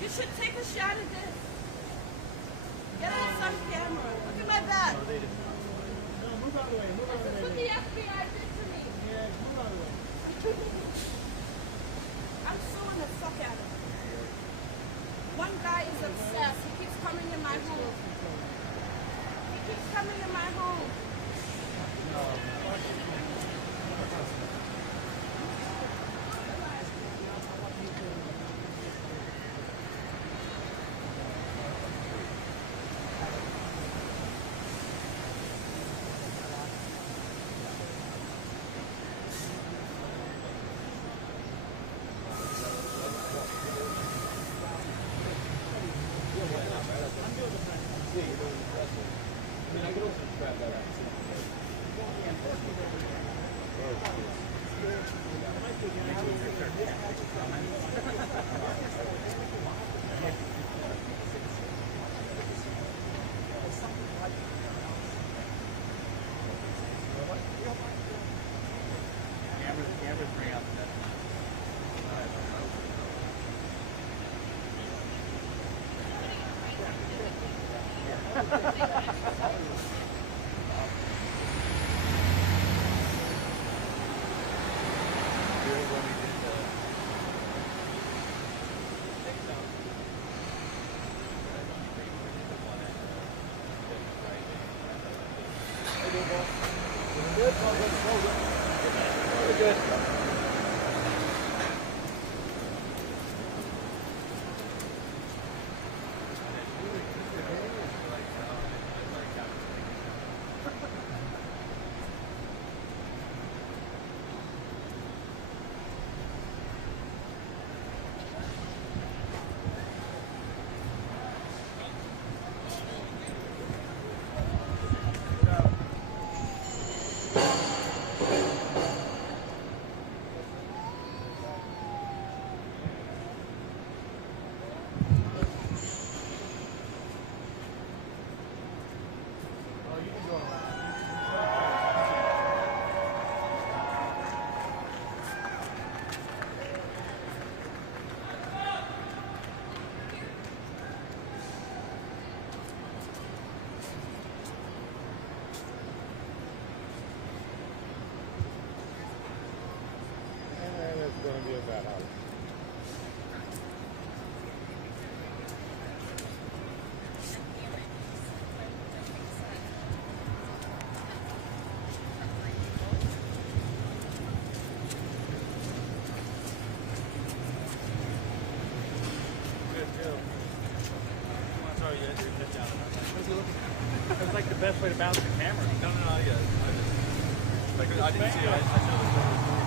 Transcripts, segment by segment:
You should take a shot at this. Get us on camera. Look at my back. No, they didn't. No, move out of the way. Move out of the way. That's what the FBI did to me. Yeah, move out of the way. I'm suing the fuck out of him. One guy is obsessed. He keeps coming in my home. He keeps coming in my home. It's going to be a bad house. It's like the best way to balance the camera. No, yeah. I didn't see it. I saw the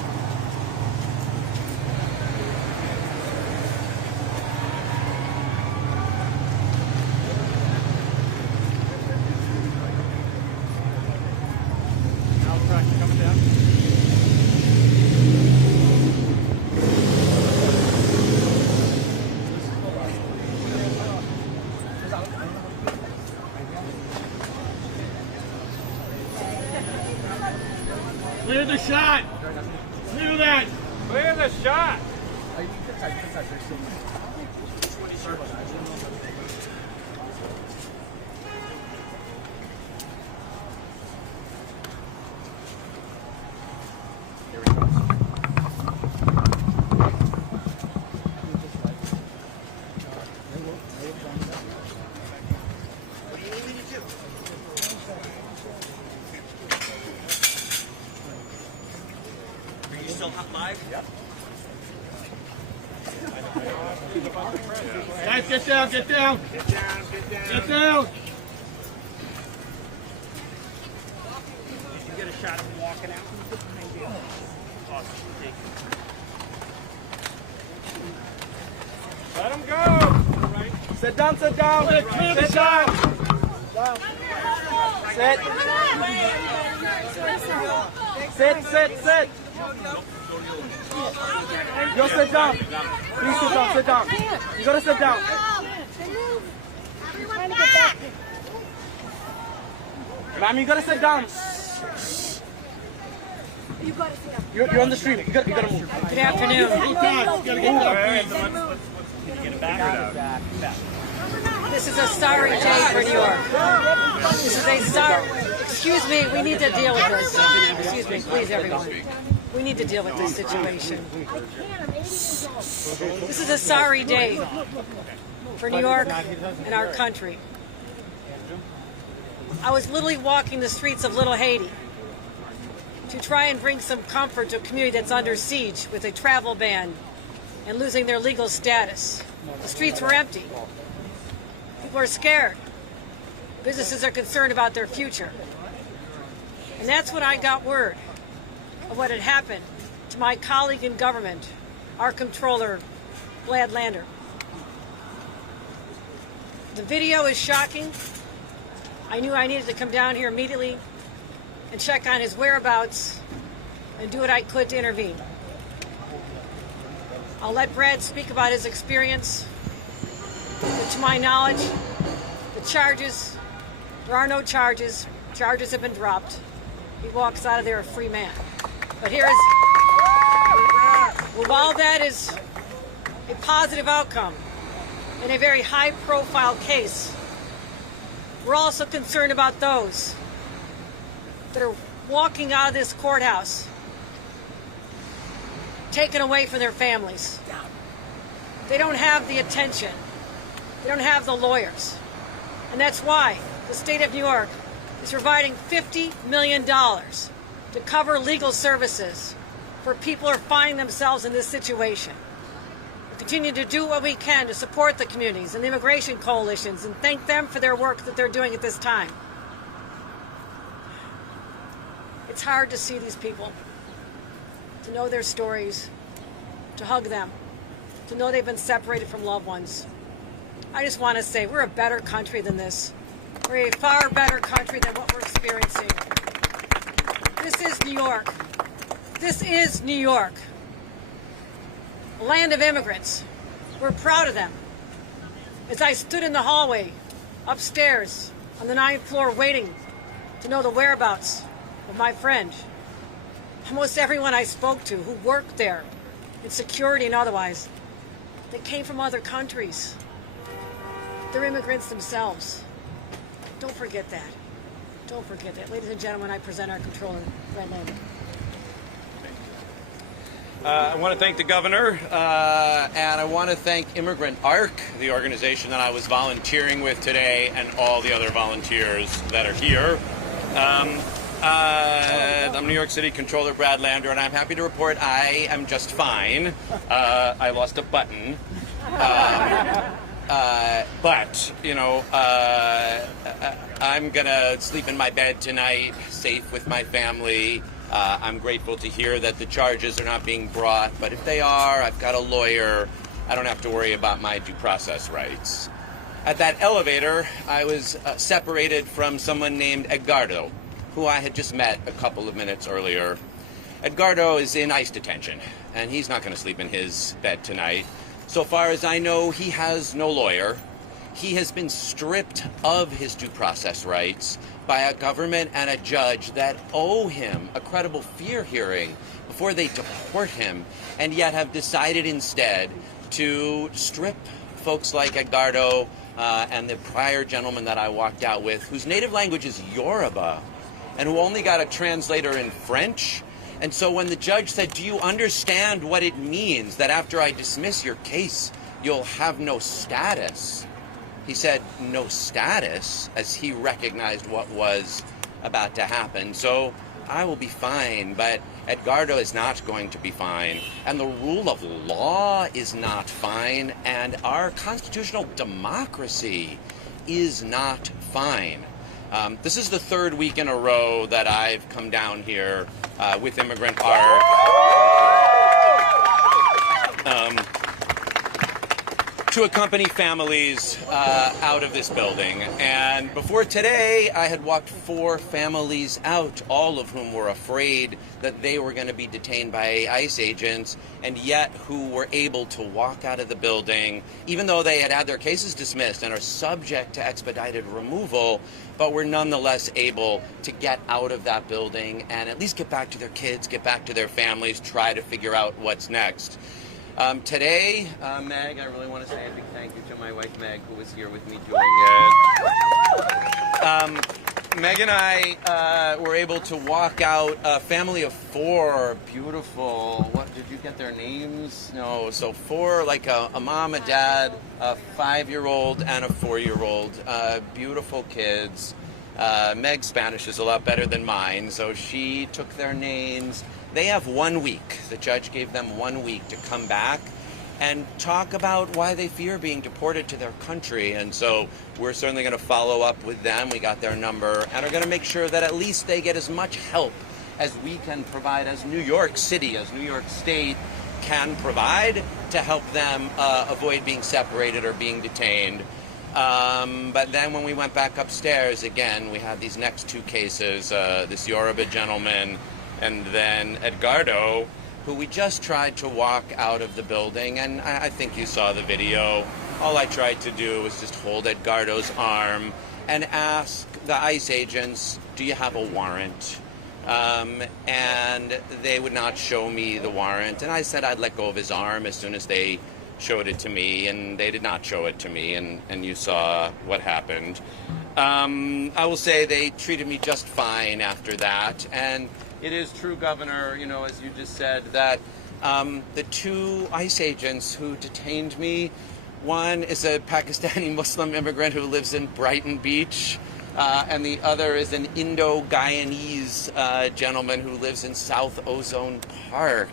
Coming down. Clear the shot! Clear that! Clear the shot! still live? Yep. Guys, get down, get down. Get down, get down. Get down. Did you get a shot of him walking out? Awesome. Take it. Let him go. Right. Sit down, sit down. Clear the Sit shot. down. Sit. Sit. Yo, sit down. Please sit down, sit down. You gotta sit down. Ma'am, you gotta sit down. You gotta sit down. You're on the stream. You gotta move. Good afternoon. You gotta get down, please. Back. This is a sorry day for New York. This is a sorry. Excuse me, we need to deal with this. Excuse me, please, everyone. We need to deal with this situation. This is a sorry day for New York and our country. I was literally walking the streets of Little Haiti to try and bring some comfort to a community that's under siege with a travel ban and losing their legal status. The streets were empty. People are scared. Businesses are concerned about their future. And that's when I got word of what had happened to my colleague in government, our comptroller, Brad Lander. The video is shocking. I knew I needed to come down here immediately and check on his whereabouts and do what I could to intervene. I'll let Brad speak about his experience. But to my knowledge, the charges, there are no charges. Charges have been dropped. He walks out of there a free man. But here is, well, while that is a positive outcome in a very high-profile case, we're also concerned about those that are walking out of this courthouse taken away from their families. They don't have the attention. They don't have the lawyers. And that's why the state of New York is providing $50 million to cover legal services for people who are finding themselves in this situation. We continue to do what we can to support the communities and the immigration coalitions and thank them for their work that they're doing at this time. It's hard to see these people, to know their stories, to hug them, to know they've been separated from loved ones. I just want to say we're a better country than this. We're a far better country than what we're experiencing. This is New York. This is New York. A land of immigrants. We're proud of them. As I stood in the hallway upstairs on the 9th floor waiting to know the whereabouts of my friend, almost everyone I spoke to who worked there in security and otherwise, they came from other countries. They're immigrants themselves. Don't forget that. Don't forget that. Ladies and gentlemen, I present our comptroller, Brad Lander. I want to thank the governor, and I want to thank Immigrant ARC, the organization that I was volunteering with today, and all the other volunteers that are here. I'm New York City Comptroller Brad Lander, and I'm happy to report I am just fine. I lost a button. But, you know, I'm going to sleep in my bed tonight, safe with my family. I'm grateful to hear that the charges are not being brought, but if they are, I've got a lawyer. I don't have to worry about my due process rights. At that elevator, I was separated from someone named Edgardo, who I had just met a couple of minutes earlier. Edgardo is in ICE detention, and he's not going to sleep in his bed tonight. So far as I know, he has no lawyer. He has been stripped of his due process rights by a government and a judge that owe him a credible fear hearing before they deport him, and yet have decided instead to strip folks like Edgardo and the prior gentleman that I walked out with, whose native language is Yoruba, and who only got a translator in French. And so when the judge said, do you understand what it means that after I dismiss your case, you'll have no status? He said no status as he recognized what was about to happen. So I will be fine, but Edgardo is not going to be fine. And the rule of law is not fine. And our constitutional democracy is not fine. This is the third week in a row that I've come down here with Immigrant ARC to accompany families out of this building. And before today, I had walked 4 families out, all of whom were afraid that they were going to be detained by ICE agents, and yet who were able to walk out of the building, even though they had had their cases dismissed and are subject to expedited removal, but were nonetheless able to get out of that building and at least get back to their kids, get back to their families, try to figure out what's next. Today, Meg, I really want to say a big thank you to my wife, Meg, who was here with me doing it. Meg and I were able to walk out a family of 4 beautiful, what, did you get their names? No, so 4, like a mom, a dad, a 5-year-old, and a 4-year-old. Beautiful kids. Meg's Spanish is a lot better than mine, so she took their names. They have 1 week. The judge gave them 1 week to come back and talk about why they fear being deported to their country. And so we're certainly going to follow up with them. We got their number and are going to make sure that at least they get as much help as we can provide, as New York City, as New York State can provide to help them avoid being separated or being detained. But then when we went back upstairs, again, we had these next 2 cases, this Yoruba gentleman and then Edgardo, who we just tried to walk out of the building, and I think you saw the video. All I tried to do was just hold Edgardo's arm and ask the ICE agents, do you have a warrant? And they would not show me the warrant, and I said I'd let go of his arm as soon as they showed it to me, and they did not show it to me, and you saw what happened. I will say they treated me just fine after that, and it is true, Governor, you know, as you just said, that the 2 ICE agents who detained me, one is a Pakistani Muslim immigrant who lives in Brighton Beach, and the other is an Indo-Guyanese gentleman who lives in South Ozone Park.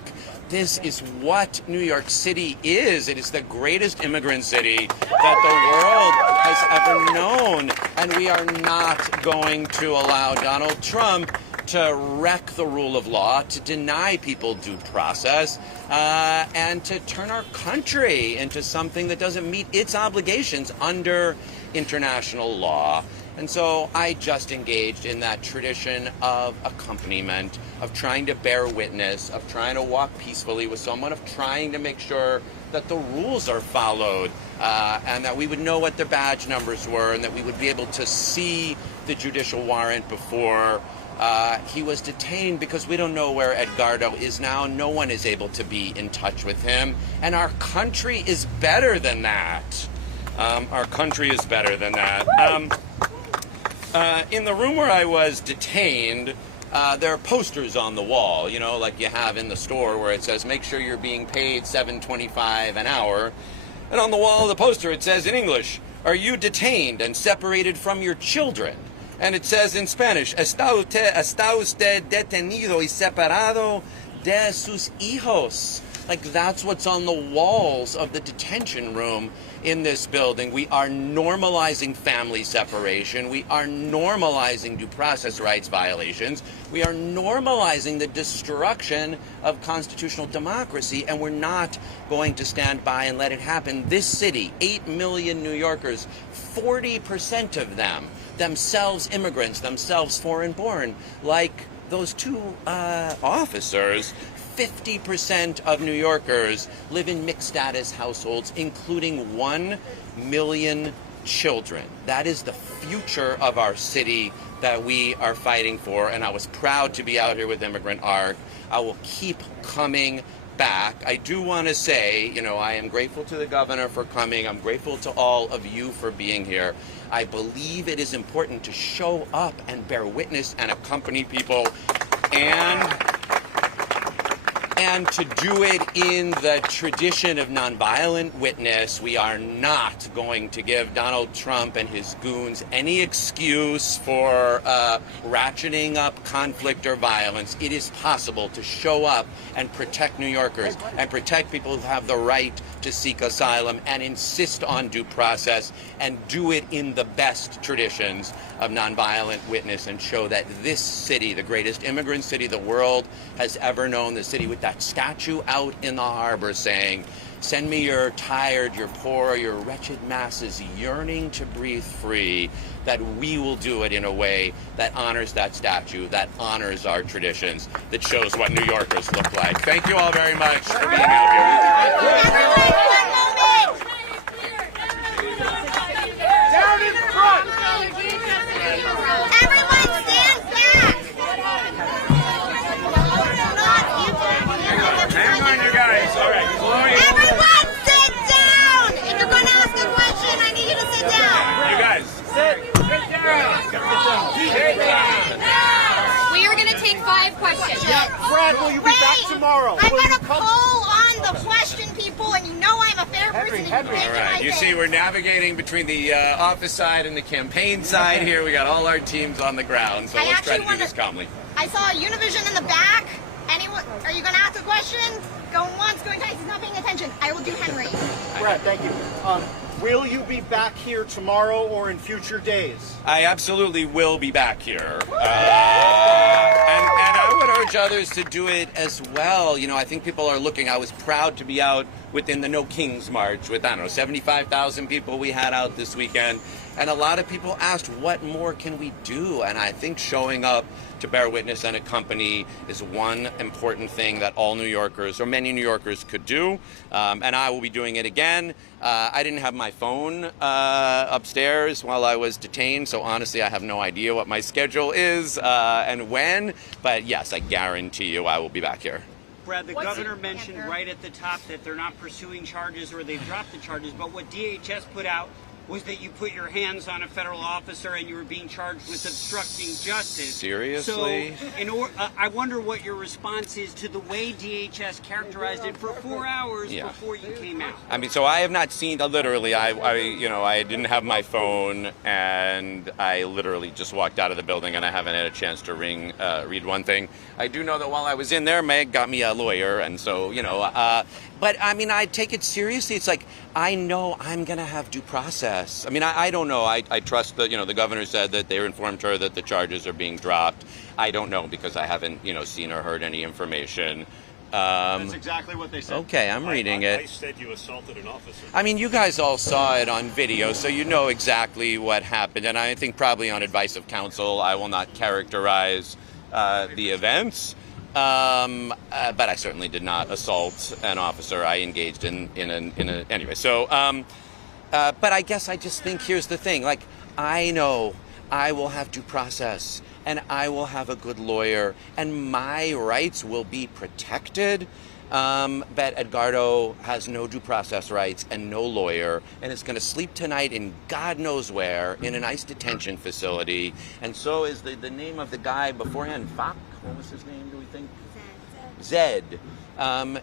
This is what New York City is. It is the greatest immigrant city that the world has ever known. And we are not going to allow Donald Trump to wreck the rule of law, to deny people due process, and to turn our country into something that doesn't meet its obligations under international law. And so I just engaged in that tradition of accompaniment, of trying to bear witness, of trying to walk peacefully with someone, of trying to make sure that the rules are followed, and that we would know what their badge numbers were, and that we would be able to see the judicial warrant before he was detained, because we don't know where Edgardo is now. No one is able to be in touch with him. And our country is better than that. Our country is better than that. In the room where I was detained, there are posters on the wall, you know, like you have in the store where it says, make sure you're being paid $7.25 an hour. And on the wall of the poster it says in English, are you detained and separated from your children? And it says in Spanish, está usted detenido y separado de sus hijos. Like, that's what's on the walls of the detention room in this building. We are normalizing family separation. We are normalizing due process rights violations. We are normalizing the destruction of constitutional democracy, and we're not going to stand by and let it happen. This city, 8 million New Yorkers, 40% of them, themselves immigrants, themselves foreign-born, like those 2 officers. 50% of New Yorkers live in mixed status households, including 1 million children. That is the future of our city that we are fighting for, and I was proud to be out here with Immigrant Arc. I will keep coming back. I do want to say, you know, I am grateful to the governor for coming. I'm grateful to all of you for being here. I believe it is important to show up and bear witness and accompany people, and to do it in the tradition of nonviolent witness. We are not going to give Donald Trump and his goons any excuse for ratcheting up conflict or violence. It is possible to show up and protect New Yorkers and protect people who have the right to seek asylum and insist on due process, and do it in the best traditions of nonviolent witness, and show that this city, the greatest immigrant city the world has ever known, the city with that statue out in the harbor saying, send me your tired, your poor, your wretched masses yearning to breathe free, that we will do it in a way that honors that statue, that honors our traditions, that shows what New Yorkers look like. Thank you all very much for being out here. Down in front! Everyone stand back! Hang on, you guys. All right. Brad, will you be back tomorrow? I'm Will you gonna come? pull on the question people, and you know I'm a fair person. Henry. All right, you see, we're navigating between the office side and the campaign side here. We got all our teams on the ground, so let's try to do this calmly. I saw Univision in the back. Anyone? Are you gonna ask a question? Going once, going twice. He's not paying attention. I will do Henry. Brad, thank you. Will you be back here tomorrow or in future days? I absolutely will be back here. And I would urge others to do it as well. You know, I think people are looking. I was proud to be out within the No Kings March with, I don't know, 75,000 people we had out this weekend. And a lot of people asked, what more can we do? And I think showing up to bear witness and accompany is one important thing that all New Yorkers, or many New Yorkers, could do. And I will be doing it again. I didn't have my phone upstairs while I was detained, so honestly I have no idea what my schedule is and when. But yes, I guarantee you I will be back here. Brad, the governor mentioned right at the top that they're not pursuing charges or they've dropped the charges, but what DHS put out was that you put your hands on a federal officer and you were being charged with obstructing justice. Seriously? So, I wonder what your response is to the way DHS characterized it for 4 hours before you came out. I mean, so I have not seen, literally, I didn't have my phone, and I literally just walked out of the building, and I haven't had a chance to read one thing. I do know that while I was in there, Meg got me a lawyer, and so, but I mean, I take it seriously. It's like, I know I'm going to have due process. I mean, I don't know. I trust that, the governor said that they informed her that the charges are being dropped. I don't know because I haven't, seen or heard any information. That's exactly what they said. Okay, I'm reading it. I said you assaulted an officer. I mean, you guys all saw it on video, so you know exactly what happened. And I think probably on advice of counsel, I will not characterize the events. But I certainly did not assault an officer. I engaged anyway. So, but I guess I just think here's the thing. Like, I know I will have due process, and I will have a good lawyer, and my rights will be protected. But Edgardo has no due process rights and no lawyer, and is going to sleep tonight in God knows where, in an ICE detention facility. And so is the name of the guy beforehand, Fak? What was his name, do we think? Zed.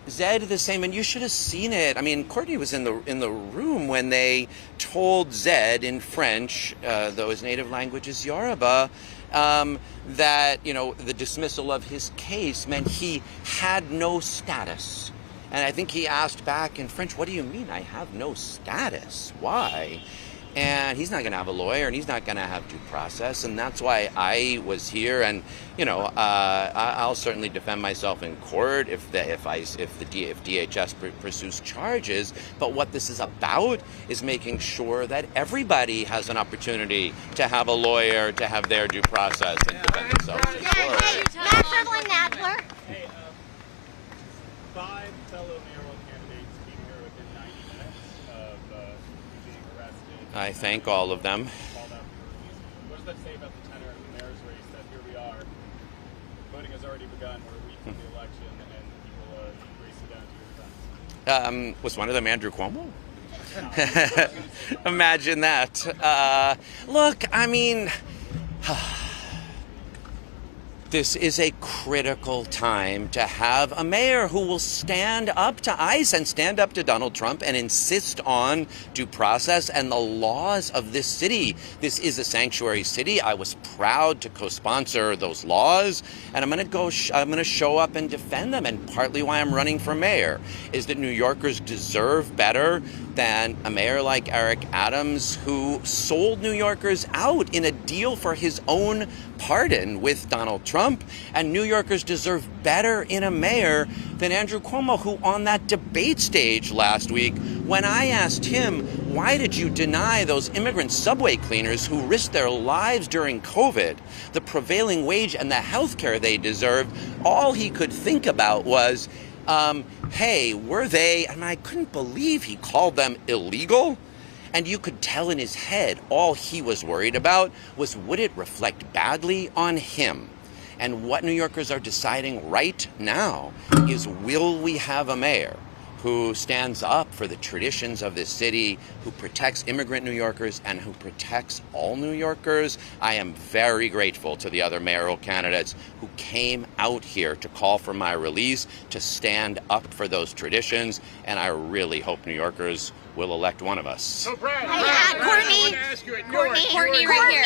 Zed the same, and you should have seen it. I mean, Courtney was in the room when they told Zed in French, though his native language is Yoruba, that, the dismissal of his case meant he had no status. And I think he asked back in French, what do you mean I have no status? Why? And he's not going to have a lawyer, and he's not going to have due process, and that's why I was here. And I'll certainly defend myself in court if DHS pursues charges. But what this is about is making sure that everybody has an opportunity to have a lawyer, to have their due process, and defend themselves in court. Matt Shrivelin Nadler. Hey, 5 fellow mayoral candidates came here within 90 minutes of being arrested. I thank all of them. What does that say about the tenor of the mayor's race? That here we are, voting has already begun. We're a week from the election, and people are racing down to your fence. Was one of them Andrew Cuomo? Imagine that. Look, I mean, this is a critical time to have a mayor who will stand up to ICE and stand up to Donald Trump and insist on due process and the laws of this city. This is a sanctuary city. I was proud to co-sponsor those laws, and I'm going to show up and defend them. And partly why I'm running for mayor is that New Yorkers deserve better than a mayor like Eric Adams, who sold New Yorkers out in a deal for his own pardon with Donald Trump. And New Yorkers deserve better in a mayor than Andrew Cuomo, who on that debate stage last week, when I asked him, why did you deny those immigrant subway cleaners who risked their lives during COVID the prevailing wage and the health care they deserved, all he could think about was, hey, were they, and I couldn't believe he called them illegal. And you could tell in his head all he was worried about was, would it reflect badly on him? And what New Yorkers are deciding right now is, will we have a mayor who stands up for the traditions of this city, who protects immigrant New Yorkers, and who protects all New Yorkers. I am very grateful to the other mayoral candidates who came out here to call for my release, to stand up for those traditions, and I really hope New Yorkers will elect one of us. So Brad, Courtney right here.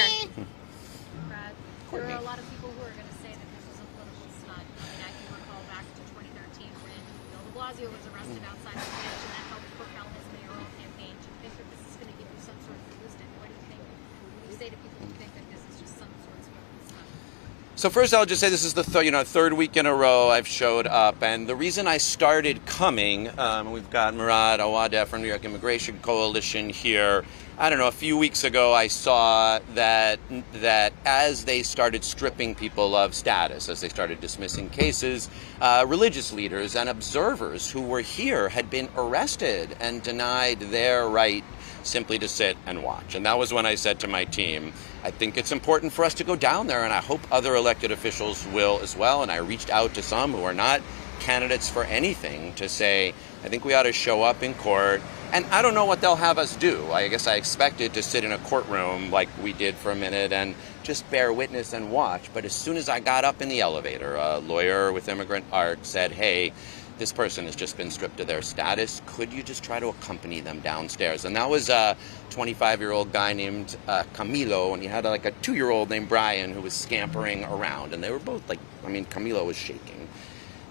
Brad, there are a lot of people who are going to say that this was a political stunt. I mean, I can recall back to 2013 when Bill de Blasio was arrested outside the mansion that helped propel his mayoral campaign. Do you think that this is going to give you some sort of boost? And what do you think? What do you say to people who think that this is just some sort of stunt? So first, I'll just say this is the third week in a row I've showed up, and the reason I started coming, we've got Murad Awadeh from New York Immigration Coalition here. I don't know, a few weeks ago I saw that as they started stripping people of status, as they started dismissing cases, religious leaders and observers who were here had been arrested and denied their right simply to sit and watch. And that was when I said to my team, I think it's important for us to go down there, and I hope other elected officials will as well. And I reached out to some who are not candidates for anything to say, I think we ought to show up in court. And I don't know what they'll have us do. I guess I expected to sit in a courtroom like we did for a minute and just bear witness and watch. But as soon as I got up in the elevator, a lawyer with Immigrant Art said, hey, this person has just been stripped of their status. Could you just try to accompany them downstairs? And that was a 25-year-old guy named Camilo, and he had like a 2-year-old named Brian who was scampering around. And they were both like, I mean, Camilo was shaking.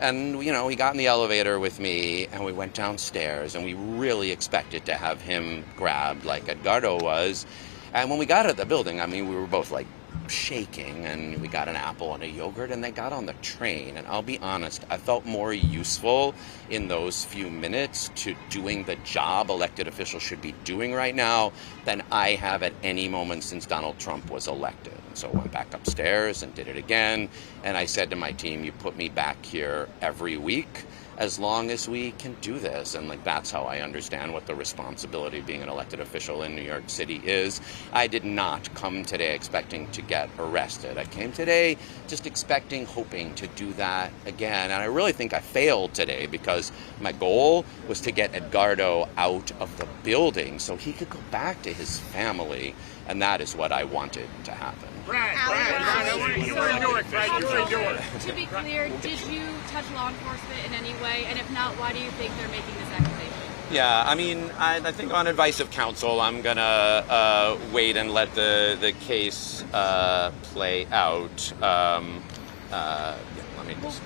And, you know, he got in the elevator with me, and we went downstairs, and we really expected to have him grabbed like Edgardo was. And when we got out of the building, I mean, we were both like shaking, and we got an apple and a yogurt, and they got on the train. And I'll be honest, I felt more useful in those few minutes to doing the job elected officials should be doing right now than I have at any moment since Donald Trump was elected. And so I went back upstairs and did it again, and I said to my team, you put me back here every week as long as we can do this. And like, that's how I understand what the responsibility of being an elected official in New York City is. I did not come today expecting to get arrested. I came today just expecting, hoping to do that again. And I really think I failed today because my goal was to get Edgardo out of the building so he could go back to his family. And that is what I wanted to happen. Brad, you were in Newark, right? You were in Newark. To be clear, did you touch law enforcement in any way? And if not, why do you think they're making this accusation? Yeah, I mean, I think on advice of counsel, I'm gonna wait and let the case play out. Let me just.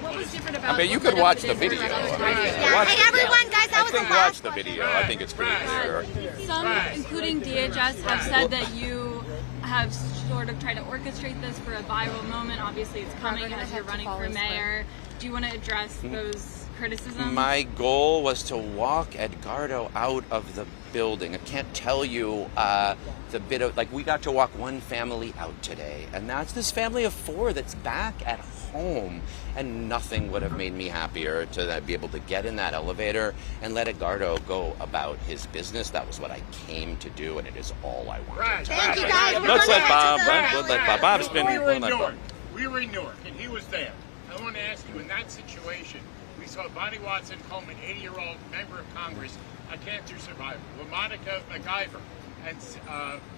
What was different about? I mean, you could watch the video. Hey, everyone, guys, that was the last watch the video. I think it's pretty clear. Some, including DHS, have said that you have sort of tried to orchestrate this for a viral moment. Obviously, it's coming as you're running for mayor. Do you want to address those criticisms? My goal was to walk Edgardo out of the building. I can't tell you the bit of, like, we got to walk one family out today, and that's this family of 4 that's back at home, and nothing would have made me happier to be able to get in that elevator and let Edgardo go about his business. That was what I came to do, and it is all I wanted to do. Thank you, guys. Let's let Bob. Let's let Bob. Bob's been. We were in Newark, and he was there. I want to ask you, in that situation, we saw Bonnie Watson Coleman, 80-year-old member of Congress, a cancer survivor, LaMonica MacGyver, and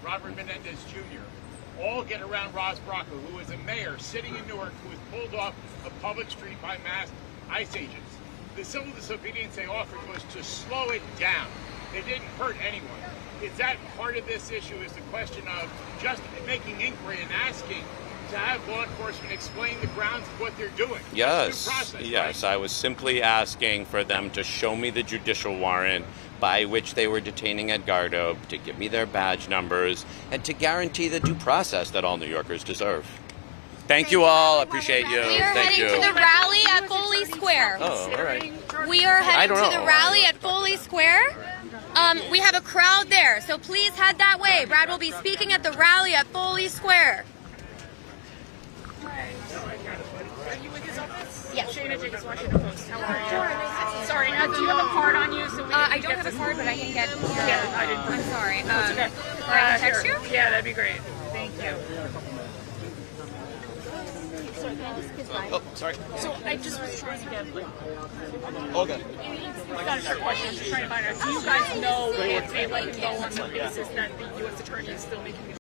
Robert Menendez Jr. all get around Ross Bracco, who was a mayor sitting in Newark, who was pulled off a public street by masked ICE agents. The civil disobedience they offered was to slow it down. They didn't hurt anyone. Is that part of this issue, is the question of just making inquiry and asking to have law enforcement explain the grounds of what they're doing? Yes, process, yes. right? I was simply asking for them to show me the judicial warrant by which they were detaining Edgardo, to give me their badge numbers, and to guarantee the due process that all New Yorkers deserve. Thank you all. I appreciate you. We are Thank heading you. to the rally at Foley Square. Oh, all right. We are heading to the rally at Foley Square. We have a crowd there, so please head that way. Brad will be speaking at the rally at Foley Square. Are you with his office? Yes. Shayna Jacobs, Washington Post. How are you? Sorry, do you have a card on you? So I don't have a card, but I can get. Yeah, I didn't. I'm sorry. Okay. I can text you? Yeah, that'd be great. Thank you. Oh, sorry. So I just was trying to get like. Okay. It's not a trick question. I'm just trying to find out. Do you guys know if they let him go on the basis that the U.S. attorney is still making these